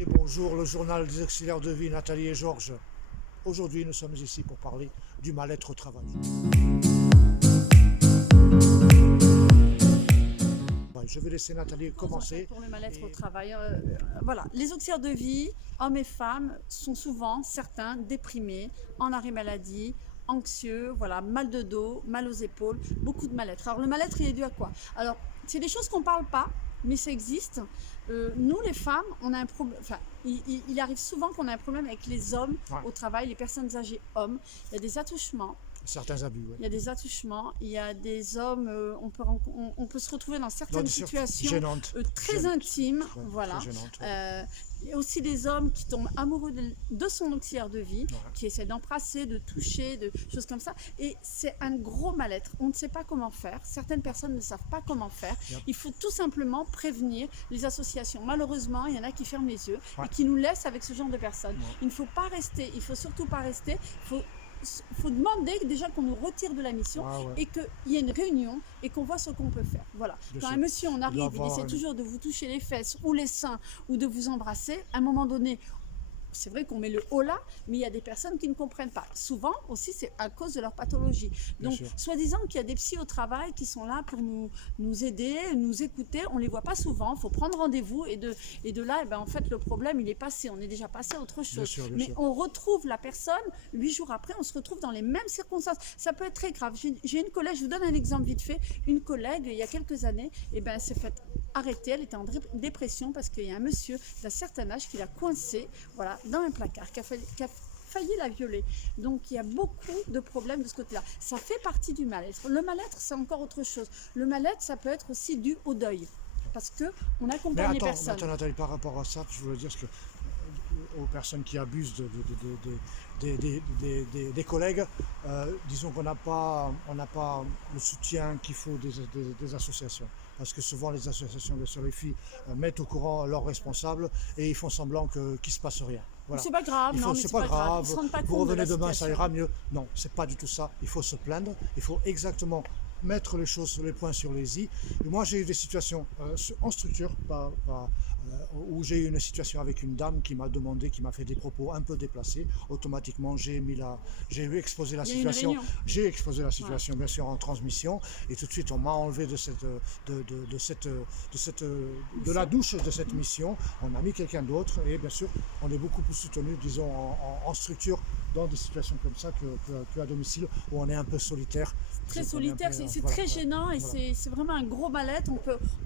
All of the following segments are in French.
Et bonjour, le journal des auxiliaires de vie, Nathalie et Georges. Aujourd'hui, nous sommes ici pour parler du mal-être au travail. Je vais laisser Nathalie commencer. Pour le mal-être au travail, voilà. Les auxiliaires de vie, hommes et femmes, sont souvent, certains, déprimés, en arrêt maladie, anxieux, voilà, mal de dos, mal aux épaules, beaucoup de mal-être. Alors le mal-être, il est dû à quoi? Alors, c'est des choses qu'on ne parle pas, mais ça existe. Nous, les femmes, on a un problème. Enfin, il arrive souvent qu'on a un problème avec les hommes au travail, les personnes âgées hommes. Il y a des attouchements. Certains abus, oui. Il y a des attouchements, il y a des hommes, on peut se retrouver dans certaines situations gênantes, très intimes, ouais, voilà. Très gênantes, Il y a aussi des hommes qui tombent amoureux de son auxiliaire de vie, qui essaient d'embrasser, de toucher, de choses comme ça. Et c'est un gros mal-être. On ne sait pas comment faire. Certaines personnes ne savent pas comment faire. Il faut tout simplement prévenir les associations. Malheureusement, il y en a qui ferment les yeux et qui nous laissent avec ce genre de personnes. Il ne faut pas rester, il ne faut surtout pas rester. Il faut demander déjà qu'on nous retire de la mission et qu'il y ait une réunion et qu'on voit ce qu'on peut faire. Voilà. Quand un monsieur, on arrive, il essaie toujours de vous toucher les fesses ou les seins ou de vous embrasser, à un moment donné, c'est vrai qu'on met le haut là, mais il y a des personnes qui ne comprennent pas. Souvent aussi, c'est à cause de leur pathologie. Donc, soi-disant qu'il y a des psys au travail qui sont là pour nous aider, nous écouter. On ne les voit pas souvent. Il faut prendre rendez-vous. Et de là, en fait, le problème, il est passé. On est déjà passé à autre chose. Mais on retrouve la personne, 8 jours après, on se retrouve dans les mêmes circonstances. Ça peut être très grave. J'ai une collègue, je vous donne un exemple vite fait. Une collègue, il y a quelques années, s'est faite arrêter. Elle était en dépression parce qu'il y a un monsieur d'un certain âge qui l'a coincée, voilà, dans un placard, qui a failli la violer. Donc il y a beaucoup de problèmes de ce côté-là. Ça fait partie du mal-être. Le mal-être, c'est encore autre chose. Le mal-être, ça peut être aussi dû au deuil. Parce qu'on accompagne les personnes. Mais attends, Nathalie, par rapport à ça, je voulais dire que aux personnes qui abusent des collègues, disons qu'on n'a pas le soutien qu'il faut des associations. Parce que souvent les associations sur les filles mettent au courant leurs responsables et ils font semblant qu'il ne se passe rien. Voilà. C'est pas grave, c'est pas grave. Vous revenez demain, ça ira mieux. Non, c'est pas du tout ça. Il faut se plaindre. Il faut exactement mettre les points sur les i. Et moi, j'ai eu des situations en structure, où j'ai eu une situation avec une dame qui m'a demandé, qui m'a fait des propos un peu déplacés. Automatiquement, j'ai exposé la situation. J'ai exposé la situation, bien sûr, en transmission. Et tout de suite, on m'a enlevé de la douche de cette mission. On a mis quelqu'un d'autre. Et bien sûr, on est beaucoup plus soutenu, disons, en structure, dans des situations comme ça qu'à domicile, où on est un peu solitaire. Très solitaire, c'est très gênant et c'est vraiment un gros mal-être.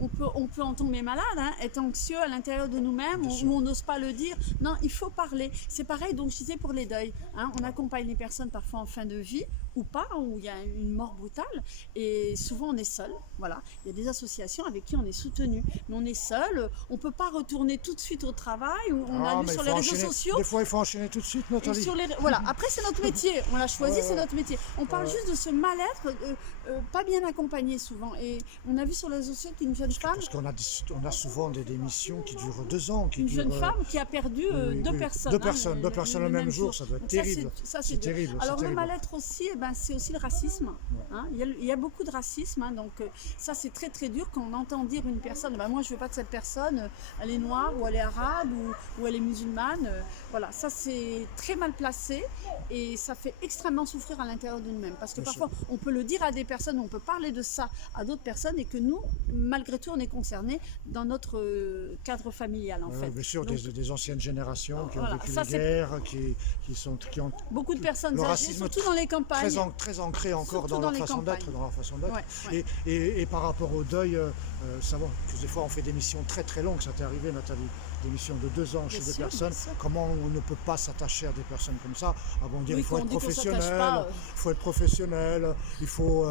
On peut en tomber malade, être anxieux à l'intérieur de nous-mêmes, où on n'ose pas le dire. Non, il faut parler. C'est pareil, donc je disais pour les deuils. On accompagne les personnes parfois en fin de vie ou pas, où il y a une mort brutale et souvent on est seul. Voilà. Il y a des associations avec qui on est soutenu, mais on est seul. On ne peut pas retourner tout de suite au travail, où on a lu sur les réseaux sociaux. Des fois, il faut enchaîner tout de suite, Nathalie. Voilà. Après, c'est notre métier. On l'a choisi, c'est notre métier. On parle juste de ce mal-être. Pas bien accompagné souvent, et on a vu sur les réseaux sociaux qu'une jeune femme, parce qu'on a souvent des missions qui durent 2 ans, jeune femme qui a perdu deux personnes, deux personnes le même jour, ça doit être terrible. C'est terrible. Alors le mal-être aussi, c'est aussi le racisme. Il y a beaucoup de racisme, donc ça c'est très très dur quand on entend dire une personne, moi je veux pas de cette personne, elle est noire ou elle est arabe ou elle est musulmane. Voilà, ça c'est très mal placé et ça fait extrêmement souffrir à l'intérieur de nous-mêmes, parce que parfois on peut le dire à des personnes, on peut parler de ça à d'autres personnes, et que nous, malgré tout, on est concernés dans notre cadre familial, en fait. Bien sûr, donc, des anciennes générations qui ont vécu les guerres, qui ont beaucoup de personnes âgées, surtout dans les campagnes. Très ancrées encore dans leur façon d'être. Et par rapport au deuil, savoir que des fois on fait des missions très très longues, ça t'est arrivé, Nathalie, des missions de 2 ans chez des personnes. Comment on ne peut pas s'attacher à des personnes comme ça? Il faut être professionnel, il faut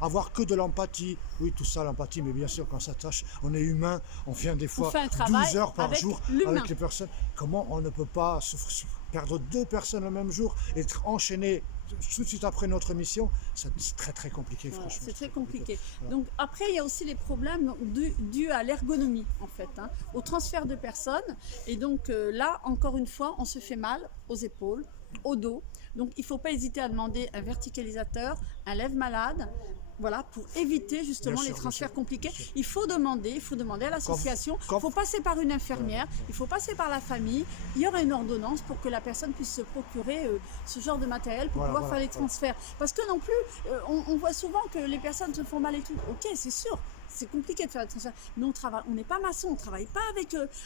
avoir que de l'empathie. Oui, tout ça, l'empathie, mais bien sûr, quand ça s'attache, on est humain, on vient des fois 12 heures par jour avec les personnes. Comment on ne peut pas perdre 2 personnes le même jour et être enchaîné tout de suite après notre mission? C'est très très compliqué, franchement. C'est très compliqué. Donc après, il y a aussi les problèmes dus à l'ergonomie, en fait, au transfert de personnes. Et donc là, encore une fois, on se fait mal aux épaules, au dos. Donc il ne faut pas hésiter à demander un verticalisateur, un lève-malade, Voilà, pour éviter justement les transferts compliqués. Il faut demander à l'association, il faut passer par une infirmière, il faut passer par la famille. Il y aura une ordonnance pour que la personne puisse se procurer ce genre de matériel pour pouvoir faire les transferts. Parce que non plus, on voit souvent que les personnes se font mal et tout. Ok, c'est sûr. C'est compliqué de faire des transferts. Mais on n'est pas maçon, on ne travaille pas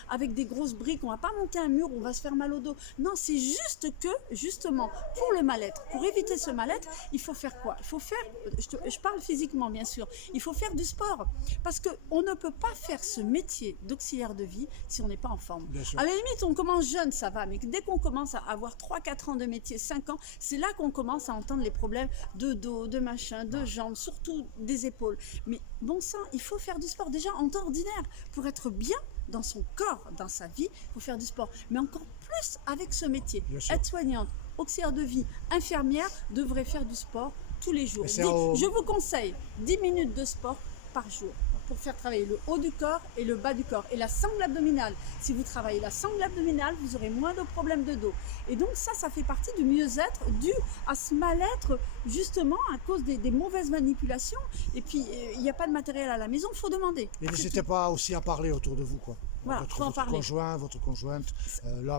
avec des grosses briques, on ne va pas monter un mur, on va se faire mal au dos. Non, c'est juste que, justement, pour le mal-être, pour éviter ce mal-être, il faut faire quoi? Il faut faire, je parle physiquement bien sûr, il faut faire du sport. Parce qu'on ne peut pas faire ce métier d'auxiliaire de vie si on n'est pas en forme. À la limite, on commence jeune, ça va, mais dès qu'on commence à avoir 3-4 ans de métier, 5 ans, c'est là qu'on commence à entendre les problèmes de dos, de machin, de jambes, surtout des épaules. Mais bon sang, il faut faire du sport déjà en temps ordinaire pour être bien dans son corps, dans sa vie, il faut faire du sport. Mais encore plus avec ce métier. Aide-soignante, auxiliaire de vie, infirmière devrait faire du sport tous les jours. Je vous conseille 10 minutes de sport par jour pour faire travailler le haut du corps et le bas du corps. Et la sangle abdominale, si vous travaillez la sangle abdominale, vous aurez moins de problèmes de dos. Et donc ça fait partie du mieux-être dû à ce mal-être, justement à cause des mauvaises manipulations. Et puis, il n'y a pas de matériel à la maison, il faut demander. Et n'hésitez pas aussi à parler autour de vous, quoi. Voilà, votre conjoint, votre conjointe,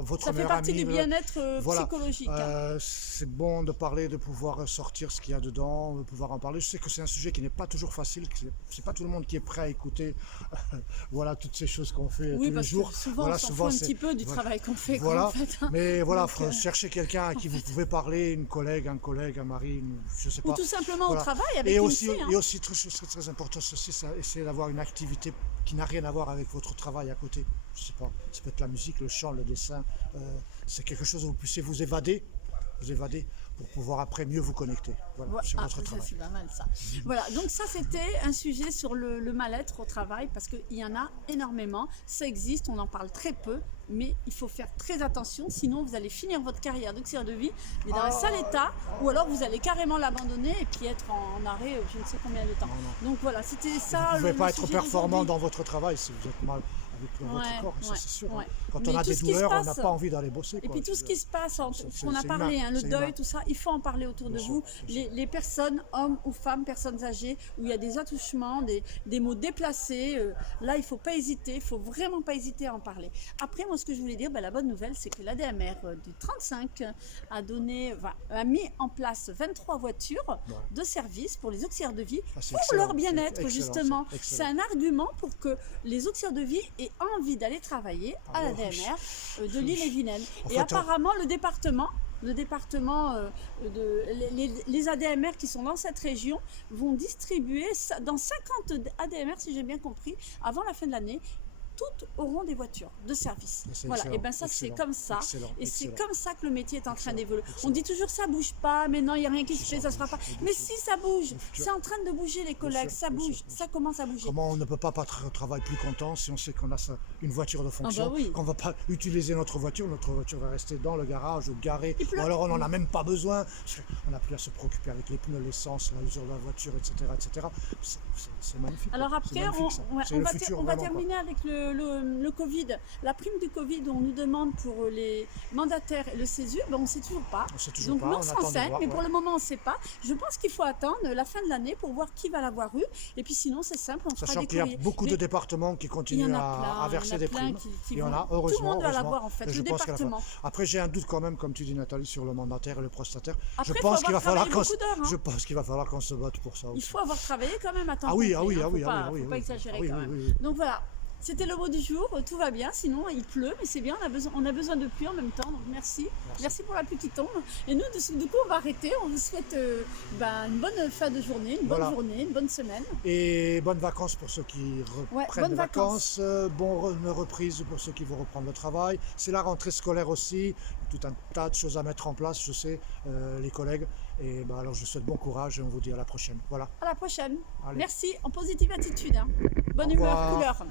votre ça fait partie du bien-être psychologique. C'est bon de parler, de pouvoir sortir ce qu'il y a dedans, de pouvoir en parler. Je sais que c'est un sujet qui n'est pas toujours facile, c'est pas tout le monde qui est prêt à écouter voilà, toutes ces choses qu'on fait tous les jours. Souvent, voilà, on s'en fout un petit peu du travail qu'on fait. Voilà, en fait, hein. Mais voilà, cherchez quelqu'un à qui vous pouvez parler, une collègue, un mari, je sais pas. Ou tout simplement au travail avec et une aussi, fille, hein. Et aussi, très important, c'est essayer d'avoir une activité qui n'a rien à voir avec votre travail à côté. Je sais pas, ça peut être la musique, le chant, le dessin, c'est quelque chose où vous puissiez vous évader pour pouvoir après mieux vous connecter sur votre travail. C'est pas mal ça. Voilà, donc ça c'était un sujet sur le mal-être au travail parce qu'il y en a énormément, ça existe, on en parle très peu, mais il faut faire très attention, sinon vous allez finir votre carrière d'auxiliaire de vie mais dans un sale état, ou alors vous allez carrément l'abandonner et puis être en arrêt je ne sais combien de temps. Donc voilà, c'était ça. Vous ne pouvez pas être performant dans votre travail si vous êtes mal avec votre corps, ça c'est sûr. Quand on a des douleurs, on n'a pas envie d'aller bosser. Et puis tout ce qui se passe, on a parlé, le deuil, tout ça, il faut en parler autour de vous. Les personnes, hommes ou femmes, personnes âgées, où il y a des attouchements, des mots déplacés, là il ne faut pas hésiter, il ne faut vraiment pas hésiter à en parler. Après, moi ce que je voulais dire, la bonne nouvelle, c'est que l'ADMR du 35 a mis en place 23 voitures de service pour les auxiliaires de vie, pour leur bien-être justement. C'est un argument pour que les auxiliaires de vie aient envie d'aller travailler à l'ADMR de l'Ille-et-Vilaine. Et apparemment, le département, les ADMR qui sont dans cette région vont distribuer dans 50 ADMR, si j'ai bien compris, avant la fin de l'année. Toutes auront des voitures de service. Voilà, et bien ça c'est comme ça. Et c'est comme ça que le métier est en train d'évoluer. On dit toujours ça bouge pas, mais non, il n'y a rien qui se fait, ça se fera pas. Mais si ça bouge, c'est en train de bouger les collègues, ça bouge, ça commence à bouger. Comment on ne peut pas travailler plus content si on sait qu'on a une voiture de fonction, qu'on ne va pas utiliser notre voiture va rester dans le garage ou garée, ou alors on n'en a même pas besoin, on n'a plus à se préoccuper avec les pneus, l'essence, l'usure de la voiture, etc. C'est magnifique. Alors après, on va terminer avec le Covid, la prime du Covid, on nous demande pour les mandataires et le Césure, on ne sait toujours pas. Donc nous on se renseigne, mais pour le moment on ne sait pas. Je pense qu'il faut attendre la fin de l'année pour voir qui va l'avoir eu. Et puis sinon c'est simple, on fera des courriers. Sachant qu'il y a beaucoup de départements qui continuent à verser des primes. Il y en a, heureusement. Tout le monde va l'avoir en fait, le département. Après j'ai un doute quand même, comme tu dis Nathalie, sur le mandataire et le prestataire. Après, je pense qu'il va falloir qu'on se batte pour ça aussi. Il faut avoir travaillé quand même à temps complet. Il ne faut pas exagérer quand même. Donc voilà. C'était le mot du jour, tout va bien, sinon il pleut, mais c'est bien, on a besoin de pluie en même temps, donc merci pour la pluie qui tombe. Et nous, du coup, on va arrêter, on vous souhaite une bonne fin de journée, une bonne journée, une bonne semaine. Et bonnes vacances pour ceux qui reprennent les vacances, bonne reprise pour ceux qui vont reprendre le travail. C'est la rentrée scolaire aussi, tout un tas de choses à mettre en place, je sais, les collègues. Et alors je vous souhaite bon courage et on vous dit à la prochaine. Voilà. À la prochaine. Allez. Merci, en positive attitude. Bonne humeur, couleur.